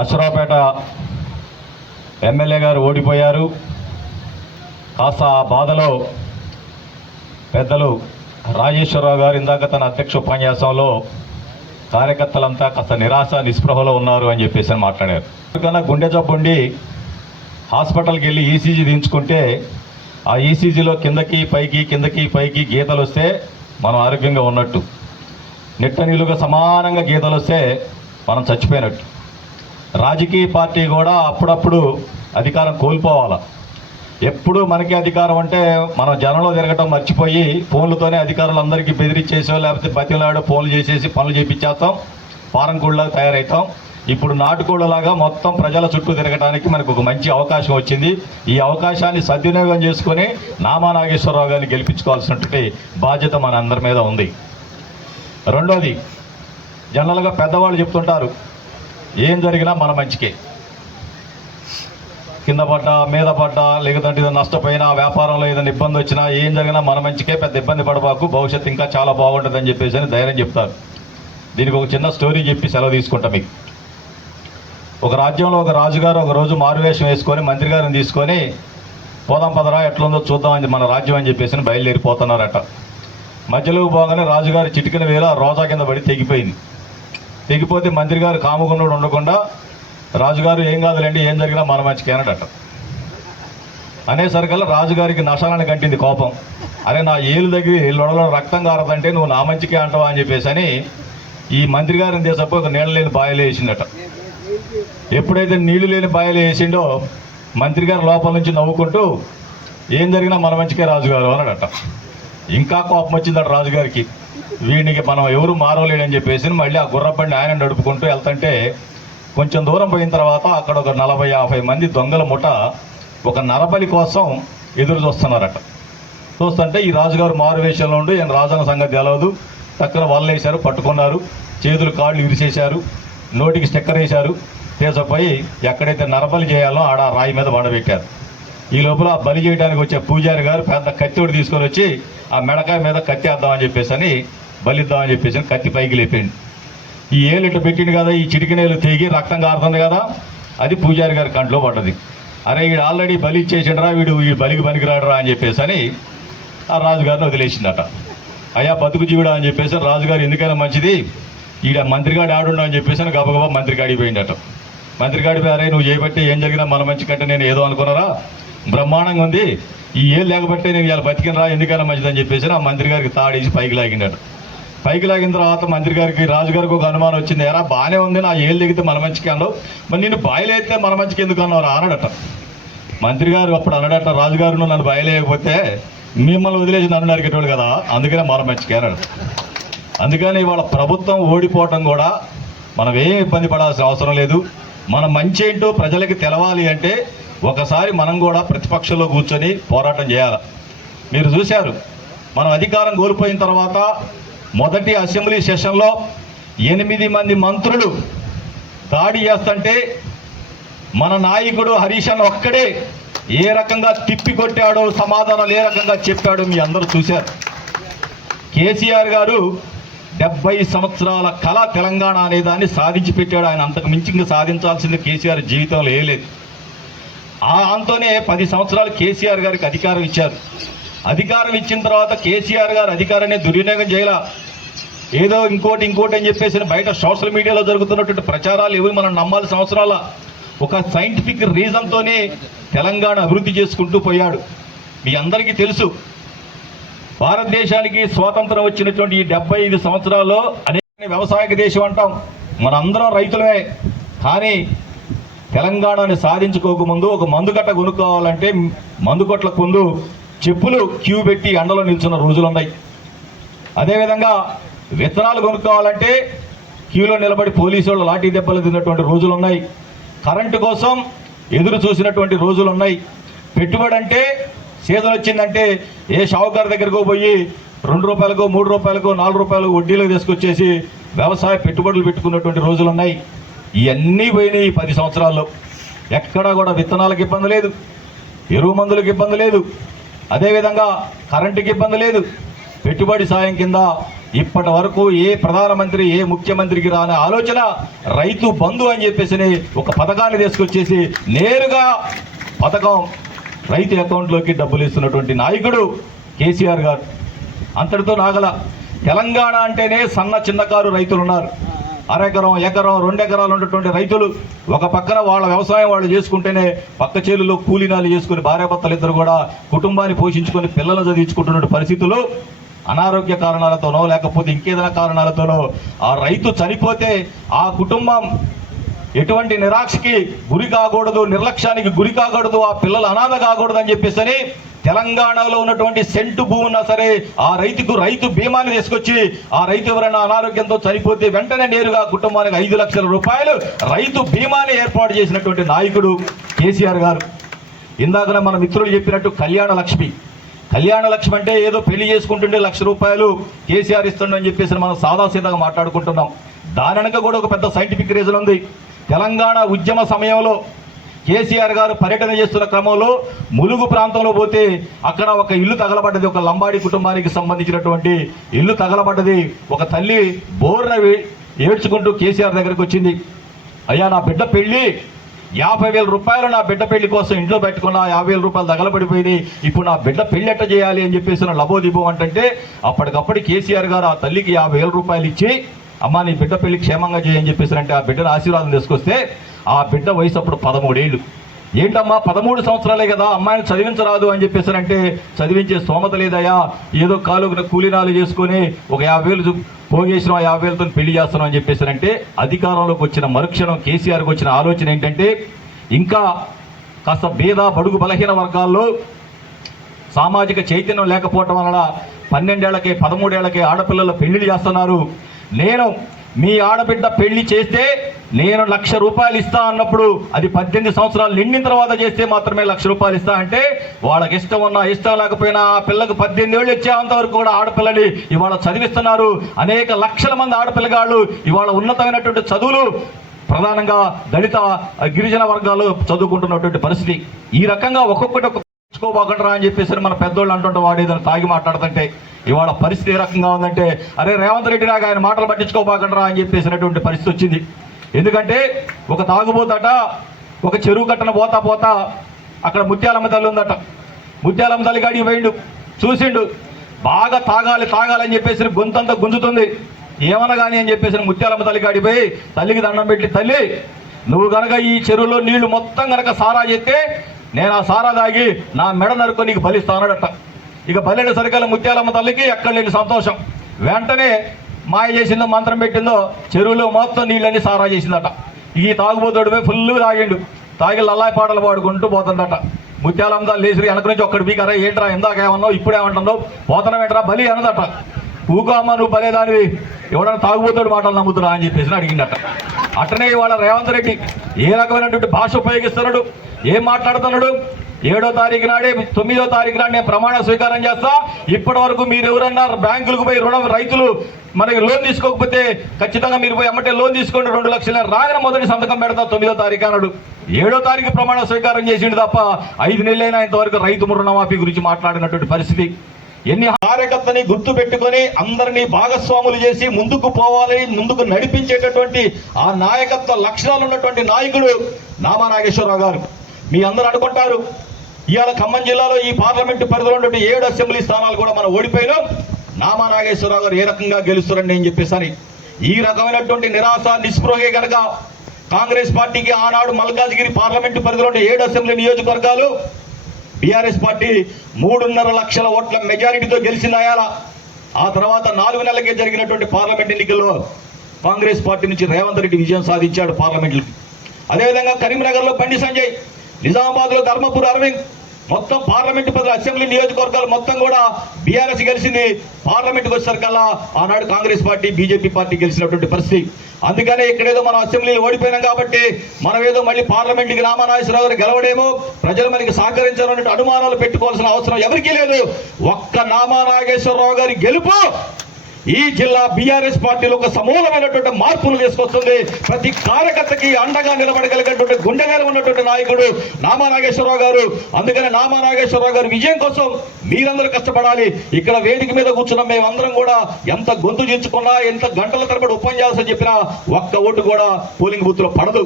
Aswaraopeta MLA గారు ఓడిపోయారు. కాస్త ఆ బాధలో పెద్దలు రాజేశ్వరరావు గారు ఇందాక తన అధ్యక్ష ఉపన్యాసంలో కార్యకర్తలంతా కాస్త నిరాశ నిస్పృహలో ఉన్నారు అని చెప్పేసి మాట్లాడారు. ఎందుకన్నా గుండె జబ్బుండి హాస్పిటల్కి వెళ్ళి ఈసీజీ దించుకుంటే ఆ ఈసీజీలో కిందకి పైకి గీతలు వస్తే మనం ఆరోగ్యంగా ఉన్నట్టు, నిట్ట నిలుగా సమానంగా గీతలు వస్తే మనం చచ్చిపోయినట్టు. రాజకీయ పార్టీ కూడా అప్పుడప్పుడు అధికారం కోల్పోవాలి. ఎప్పుడు మనకి అధికారం అంటే మనం జనంలో తిరగటం మర్చిపోయి ఫోన్లతోనే అధికారులందరికీ బెదిరించేసో లేకపోతే బతిలాడో ఫోన్లు చేసేసి పనులు చేయించేస్తాం, ఫారం కోళ్ళలాగా తయారవుతాం. ఇప్పుడు నాటుకోళ్ళలాగా మొత్తం ప్రజల చుట్టూ తిరగడానికి మనకు ఒక మంచి అవకాశం వచ్చింది. ఈ అవకాశాన్ని సద్వినియోగం చేసుకుని నామా నాగేశ్వరరావు గారిని గెలిపించుకోవాల్సినటువంటి బాధ్యత మన అందరి మీద ఉంది. రెండోది, జనరల్గా పెద్దవాళ్ళు చెప్తుంటారు, ఏం జరిగినా మన మంచికే. కింద పడ్డా మీద పడ్డా లేకపోతే ఏదైనా నష్టపోయినా వ్యాపారంలో ఏదైనా ఇబ్బంది వచ్చినా ఏం జరిగినా మన మంచికే, పెద్ద ఇబ్బంది పడబాకు, భవిష్యత్తు ఇంకా చాలా బాగుంటుందని చెప్పేసి అని ధైర్యం చెప్తారు. దీనికి ఒక చిన్న స్టోరీ చెప్పి సెలవు తీసుకుంటా మీకు. ఒక రాజ్యంలో ఒక రాజుగారు ఒకరోజు మారువేషం వేసుకొని మంత్రి గారిని తీసుకొని పోదాం పదరా ఎట్లుందో చూద్దామని మన రాజ్యం అని చెప్పేసి బయలుదేరిపోతున్నారట. మధ్యలోకి పోగానే రాజుగారు చిటికిన వేళ రోజా కింద పడి తెగిపోయింది. తెగిపోతే మంత్రి గారు కాముకున్నాడు ఉండకుండా రాజుగారు ఏం కాదులేండి, ఏం జరిగినా మన మంచికే అన్నాడట. అనేసరికల్లా రాజుగారికి నశాలను కంటింది కోపం. అరే నా ఏలు దగ్గర లొడలో రక్తం కారదంటే నువ్వు నా మంచికే అంటావా అని చెప్పేసి అని ఈ మంత్రి గారిని తీసపోయి ఒక నీళ్ళు లేని బాయలు వేసిండట. ఎప్పుడైతే నీళ్లు లేని బాయలు వేసిండో మంత్రి గారు లోపల నుంచి నవ్వుకుంటూ ఏం జరిగినా మన మంచికే రాజుగారు అన్నాడట. ఇంకా కోపం వచ్చిందట రాజుగారికి. వీడికి మనం ఎవరు మారవలేడని చెప్పేసి మళ్ళీ ఆ గుర్రబండి ఆయన నడుపుకుంటూ వెళ్తుంటే కొంచెం దూరం పోయిన తర్వాత అక్కడ ఒక 40-50 మంది దొంగల ముఠ ఒక నరబలి కోసం ఎదురు చూస్తున్నారట. చూస్తుంటే ఈ రాజుగారు మారువేషంలో ఉండి ఈయన రాజన్న సంగతి తెలవదు, చక్కర వల్లేశారు, పట్టుకున్నారు, చేతులు కాళ్ళు విరిసేశారు, నోటికి స్టిక్కర్ వేశారు, తీసుకుపోయి ఎక్కడైతే నరబలి చేయాలో ఆడ రాయి మీద పడబెట్టారు. ఈ లోపల బలి చేయడానికి వచ్చే పూజారి గారు పెద్ద కత్తిోడు తీసుకొని వచ్చి ఆ మెడకాయ మీద కత్తి వేద్దామని చెప్పేసి అని బలిద్దామని చెప్పేసి కత్తి పైకి లేపండి. ఈ ఏళ్ళు ఇట్లా పెట్టిండు కదా, ఈ చిటికినేలు తెగి రక్తం కారుతుంది కదా, అది పూజారి గారి కంట్లో పడ్డది. అరే వీడు ఆల్రెడీ బలి ఇచ్చేసిండ్రా, వీడు ఈ బలికి పనికిరాడరా అని చెప్పేసి అని ఆ రాజుగారిని వదిలేసిందట. అయ్యా బతుకు జీవుడా అని చెప్పేసి రాజుగారు ఎందుకైనా మంచిది ఈడ మంత్రిగాడి ఆడుండా అని చెప్పేసి అని గబగబా మంత్రిగాడి పోయిందట. మంత్రిగాడి పోయి అరే నువ్వు చేయబట్టి ఏం జరిగినా మన మంచి కంటే నేను ఏదో అనుకున్నారా, బ్రహ్మాండంగా ఉంది, ఈ ఏళ్ళు లేకపోతే నేను ఇలా బతికినరా, ఎందుకైనా మంచిదని చెప్పేసి ఆ మంత్రి గారికి తాడేసి పైకి లాగిండట. పైకి లాగిన తర్వాత మంత్రి గారికి రాజుగారికి ఒక అనుమానం వచ్చింది. ఎరా బాగానే ఉంది, నా ఏళ్ళు దిగితే మన మంచికి అన్నావు, మరి నేను బాయిలైతే మన మంచికి ఎందుకు అన్నావు అన్నాడట. మంత్రి గారు అప్పుడు అన్నాడట, రాజుగారు నువ్వు నన్ను బాయిలేయకపోతే మిమ్మల్ని వదిలేసి నన్ను నరికేటోడు కదా, అందుకనే మన మంచికి అన్నాడు. అందుకని ఇవాళ ప్రభుత్వం ఓడిపోవటం కూడా మనం ఏం ఇబ్బంది పడాల్సిన అవసరం లేదు. మన మంచి ఏంటో ప్రజలకి తెలవాలి అంటే ఒకసారి మనం కూడా ప్రతిపక్షంలో కూర్చొని పోరాటం చేయాలి. మీరు చూశారు, మనం అధికారం కోల్పోయిన తర్వాత మొదటి అసెంబ్లీ సెషన్లో 8 మంది మంత్రులు దాడి చేస్తుంటే మన నాయకుడు హరీష్ అన్న ఒక్కడే ఏ రకంగా తిప్పికొట్టాడో, సమాధానాలు ఏ రకంగా చెప్పాడో మీ అందరూ చూశారు. కేసీఆర్ గారు 70 సంవత్సరాల కళ తెలంగాణ అనే దాన్ని సాధించి పెట్టాడు. ఆయన అంతకు మించి సాధించాల్సింది కేసీఆర్ జీవితంలో ఏ లేదు. అంతోనే 10 సంవత్సరాలు కేసీఆర్ గారికి అధికారం ఇచ్చారు. అధికారం ఇచ్చిన తర్వాత కేసీఆర్ గారు అధికారాన్ని దుర్వినియోగం చేయాల, ఏదో ఇంకోటి అని చెప్పేసి బయట సోషల్ మీడియాలో జరుగుతున్నటువంటి ప్రచారాలు ఇవి మనం నమ్మాల్సిన అవసరాల. ఒక సైంటిఫిక్ రీజన్తోనే తెలంగాణ అభివృద్ధి చేసుకుంటూ పోయాడు. మీ అందరికీ తెలుసు, భారతదేశానికి స్వాతంత్రం వచ్చినటువంటి ఈ 75 సంవత్సరాల్లో అనేక వ్యవసాయక దేశం అంటాం, మనందరం రైతులమే. కానీ తెలంగాణని సాధించుకోకముందు ఒక మందుకట్ట కొనుక్కోవాలంటే మందుకొట్లకు ముందు చెప్పులు క్యూ పెట్టి ఎండలో నిల్చున్న రోజులు ఉన్నాయి. అదేవిధంగా విత్తనాలు కొనుక్కోవాలంటే క్యూలో నిలబడి పోలీసు వాళ్ళు లాఠీ దెబ్బలు తిన్నటువంటి రోజులు ఉన్నాయి. కరెంటు కోసం ఎదురు చూసినటువంటి రోజులు ఉన్నాయి. పెట్టుబడి అంటే సీజన్ వచ్చిందంటే ఏ షావుకారు దగ్గరకు పోయి 2 రూపాయలకో 3 రూపాయలకో 4 రూపాయలు వడ్డీలకు తీసుకొచ్చేసి వ్యవసాయ పెట్టుబడులు పెట్టుకున్నటువంటి రోజులు ఉన్నాయి. ఇవన్నీ పోయినాయి ఈ 10 సంవత్సరాల్లో. ఎక్కడా కూడా విత్తనాలకు ఇబ్బంది లేదు, ఎరువు మందులకు ఇబ్బంది లేదు, అదేవిధంగా కరెంటుకి ఇబ్బంది లేదు. పెట్టుబడి సాయం కింద ఇప్పటి వరకు ఏ ప్రధానమంత్రి ఏ ముఖ్యమంత్రికి రాని ఆలోచన రైతు బంధు అని చెప్పేసి ఒక పథకాన్ని తీసుకొచ్చేసి నేరుగా పథకం రైతు అకౌంట్లోకి డబ్బులు ఇస్తున్నటువంటి నాయకుడు కేసీఆర్ గారు. అంతటితో నాగల. తెలంగాణ అంటేనే సన్న చిన్నకారు రైతులు ఉన్నారు. అరెకరం, ఎకరం, 2 ఎకరాలు ఉన్నటువంటి రైతులు ఒక పక్కన వాళ్ళ వ్యవసాయం వాళ్ళు చేసుకుంటేనే పక్క చేలులో కూలీనాలు చేసుకుని భార్యాభర్తలు ఇద్దరు కూడా కుటుంబాన్ని పోషించుకొని పిల్లలు చదివించుకుంటున్న పరిస్థితులు అనారోగ్య కారణాలతోనో లేకపోతే ఇంకేదైనా కారణాలతోనో ఆ రైతు చనిపోతే ఆ కుటుంబం ఎటువంటి నిరాశకి గురి కాకూడదు, నిర్లక్ష్యానికి గురి కాకూడదు, ఆ పిల్లలు అనాథ కాకూడదు అని చెప్పేసి తెలంగాణలో ఉన్నటువంటి సెంటు భూమి ఉన్నా సరే ఆ రైతుకు రైతు బీమాని తీసుకొచ్చి ఆ రైతు ఎవరైనా అనారోగ్యంతో చనిపోతే వెంటనే నేరుగా కుటుంబానికి 5 లక్షల రూపాయలు రైతు బీమాని ఏర్పాటు చేసినటువంటి నాయకుడు కేసీఆర్ గారు. ఇందాకనే మన మిత్రులు చెప్పినట్టు కళ్యాణ లక్ష్మి అంటే ఏదో పెళ్లి చేసుకుంటుండే 1 లక్ష రూపాయలు కేసీఆర్ ఇస్తుండని చెప్పేసి మనం సాదాసీదాగా మాట్లాడుకుంటున్నాం. దాని వెనక కూడా ఒక పెద్ద సైంటిఫిక్ రీజన్ ఉంది. తెలంగాణ ఉద్యమ సమయంలో కేసీఆర్ గారు పర్యటన చేస్తున్న క్రమంలో ములుగు ప్రాంతంలో పోతే అక్కడ ఒక ఇల్లు తగలబడ్డది. ఒక లంబాడి కుటుంబానికి సంబంధించినటువంటి ఇల్లు తగలబడ్డది. ఒక తల్లి బోర్న ఏడ్చుకుంటూ కేసీఆర్ దగ్గరికి వచ్చింది. అయ్యా, నా బిడ్డ పెళ్లి 50,000 రూపాయలు నా బిడ్డ పెళ్లి కోసం ఇంట్లో పెట్టుకున్న 50,000 రూపాయలు తగలబడిపోయింది. ఇప్పుడు నా బిడ్డ పెళ్లి ఎట్ట చేయాలి అని చెప్పేసి లబోదిబో అంటే అప్పటికప్పుడు కేసీఆర్ గారు ఆ తల్లికి 50,000 రూపాయలు ఇచ్చి, అమ్మ నీ బిడ్డ పెళ్లి క్షేమంగా చేయని చెప్పేసి అంటే ఆ బిడ్డను ఆశీర్వాదం తీసుకొస్తే ఆ బిడ్డ వయసు అప్పుడు 13 ఏళ్ళు. ఏంటమ్మా 13 సంవత్సరాలే కదా, అమ్మాయిని చదివించరాదు అని చెప్పేసి అంటే చదివించే స్తోమత లేదయా, ఏదో కాలు కూలీనాలు చేసుకుని ఒక 50,000 పోగేసిన 50,000తో పెళ్లి చేస్తున్నాం అని చెప్పేసి అంటే అధికారంలోకి వచ్చిన మరుక్షణం కేసీఆర్కి వచ్చిన ఆలోచన ఏంటంటే ఇంకా కాస్త పేద బడుగు బలహీన వర్గాల్లో సామాజిక చైతన్యం లేకపోవటం వలన 12 ఏళ్లకే 13 ఏళ్లకే ఆడపిల్లలు పెళ్లిళ్ళు చేస్తున్నారు. నేను మీ ఆడబిడ్డ పెళ్లి చేస్తే నేను 1 లక్ష రూపాయలు ఇస్తా అన్నప్పుడు అది 18 సంవత్సరాలు నిండిన తర్వాత చేస్తే మాత్రమే 1 లక్ష రూపాయలు ఇస్తా అంటే వాళ్ళకి ఇష్టం ఉన్నా ఇష్టం లేకపోయినా ఆ పిల్లకు 18 ఏళ్ళు వచ్చేంత వరకు కూడా ఆడపిల్లని ఇవాళ చదివిస్తున్నారు. అనేక లక్షల మంది ఆడపిల్లగాళ్ళు ఇవాళ ఉన్నతమైనటువంటి చదువులు ప్రధానంగా దళిత గిరిజన వర్గాలు చదువుకుంటున్నటువంటి పరిస్థితి. ఈ రకంగా ఒక్కొక్కటి తెచ్చుకోబోకంటారా అని చెప్పేసి మన పెద్దోళ్ళు అంటుంటే వాడు ఏదైనా తాగి మాట్లాడుతుంటే ఇవాళ పరిస్థితి ఏ రకంగా ఉందంటే అరే రేవంత్ రెడ్డి నాకు ఆయన మాటలు పట్టించుకోబోకంటారా అని చెప్పేసినటువంటి పరిస్థితి వచ్చింది. ఎందుకంటే ఒక తాగుబోతట ఒక చెరువు కట్టన పోతా అక్కడ ముత్యాలమ్మ తల్లి ఉందట. ముత్యాలమ్మ తల్లి కాడికి పోయిండు, చూసిండు, బాగా తాగాలని చెప్పేసి గొంతంతా గుంజుతుంది. ఏమన్నా కానీ అని చెప్పేసి ముత్యాలమ్మ తల్లి కాడికి పోయి తల్లికి దండం పెట్టి, తల్లి నువ్వు గనక ఈ చెరువులో నీళ్లు మొత్తం గనక సారా చేస్తే నేను ఆ సారా దాగి నా మెడ నరుకొని నీకు బలిస్తానడట. ఇక బలిన సరికల ముత్యాలమ్మ తల్లికి ఎక్కడ లేని సంతోషం. వెంటనే మాయ చేసిందో మంత్రం పెట్టిందో చెరువులో మొత్తం నీళ్ళని సారా చేసిందట. ఈ తాగుబోతుడు పోయి ఫుల్ తాగిండు. తాగి లల్లాయి పాటలు పాడుకుంటూ పోతుందట. ముత్యాలమ్మ తల్లి లేచి వెనక నుంచి ఒక్కడి బీకరా ఏంట్రా ఇందాక ఏమన్నావు ఇప్పుడేమంటున్నావు పోతనం ఏంట్రా బలి అనదట. ఊకో అమ్మ నువ్వు బలేదానివి, ఎవడన్నా తాగుబోతుడు మాటలు నమ్ముతురా అని చెప్పేసి అడిగిందట. అట్టనే ఇవాళ రేవంత్ రెడ్డి ఏ రకమైనటువంటి భాష ఉపయోగిస్తున్నాడు, ఏం మాట్లాడుతున్నాడు. 7వ తారీఖు నాడే 9వ తారీఖు నాడు నేను ప్రమాణ స్వీకారం చేస్తా, ఇప్పటి వరకు మీరు ఎవరన్నా బ్యాంకులకు పోయి రుణం రైతులు మనకి లోన్ తీసుకోకపోతే ఖచ్చితంగా మీరు పోయి అమ్మటే లోన్ తీసుకోండి 2 లక్షలు రాగానే మొదటి సంతకం పెడతా 9వ తారీఖు అన్నాడు. 7వ తారీఖు ప్రమాణ స్వీకారం చేసిండు తప్ప 5 నెలలైనా ఇంతవరకు రైతు రుణమాఫీ గురించి మాట్లాడినటువంటి పరిస్థితి. ఎన్ని కార్యకర్తని గుర్తు పెట్టుకొని అందరినీ భాగస్వాములు చేసి ముందుకు పోవాలి, ముందుకు నడిపించేటటువంటి ఆ నాయకత్వ లక్షణాలు ఉన్నటువంటి నాయకుడు నామా నాగేశ్వరరావు గారు. మీ అందరూ అనుకుంటారు ఇవాళ ఖమ్మం జిల్లాలో ఈ పార్లమెంటు పరిధిలో ఉన్నటువంటి 7 అసెంబ్లీ స్థానాలు కూడా మనం ఓడిపోయినాం, నామా నాగేశ్వరరావు గారు ఏ రకంగా గెలుస్తారని నేను చెప్పేసరి ఈ రకమైనటువంటి నిరాశ నిస్పృహే కనుక కాంగ్రెస్ పార్టీకి ఆనాడు మల్కాజ్గిరి పార్లమెంటు పరిధిలో 7 అసెంబ్లీ నియోజకవర్గాలు బీఆర్ఎస్ పార్టీ 3.5 లక్షల ఓట్ల మెజారిటీతో గెలిచిందాయాల. ఆ తర్వాత 4 నెలలకే జరిగినటువంటి పార్లమెంట్ ఎన్నికల్లో కాంగ్రెస్ పార్టీ నుంచి రేవంత్ రెడ్డి విజయం సాధించాడు పార్లమెంట్కి. అదేవిధంగా కరీంనగర్లో బండి సంజయ్, నిజామాబాద్లో ధర్మపురి అరవింద్, మొత్తం పార్లమెంటు పరిధిలో అసెంబ్లీ నియోజకవర్గాలు మొత్తం కూడా బీఆర్ఎస్ గెలిచింది. పార్లమెంట్కి వచ్చేసరికల్లా ఆనాడు కాంగ్రెస్ పార్టీ బీజేపీ పార్టీ గెలిచినటువంటి పరిస్థితి. అందుకనే ఇక్కడేదో మనం అసెంబ్లీలో ఓడిపోయినాం కాబట్టి మనం ఏదో మళ్ళీ పార్లమెంట్కి నామా నాగేశ్వరరావు గారు గెలవడేమో, ప్రజలు మనకి సహకరించాలనే అనుమానాలు పెట్టుకోవాల్సిన అవసరం ఎవరికీ లేదు. ఒక్క నామా నాగేశ్వరరావు గారి గెలుపు ఈ జిల్లా బీఆర్ఎస్ పార్టీలో ఒక సమూలమైనటువంటి మార్పులు తీసుకొస్తుంది. ప్రతి కార్యకర్తకి అండగా నిలబడగలిగినటువంటి గుండెగారు ఉన్నటువంటి నాయకుడు నామా నాగేశ్వరరావు గారు. అందుకని నామా నాగేశ్వరరావు గారి విజయం కోసం మీరందరూ కష్టపడాలి. ఇక్కడ వేదిక మీద కూర్చున్న మేమందరం కూడా ఎంత గొంతు చించుకున్నా, ఎంత గంటల తరబడి ఉపన్యాసం చెప్పినా ఒక్క ఓటు కూడా పోలింగ్ బూత్ లో పడదు.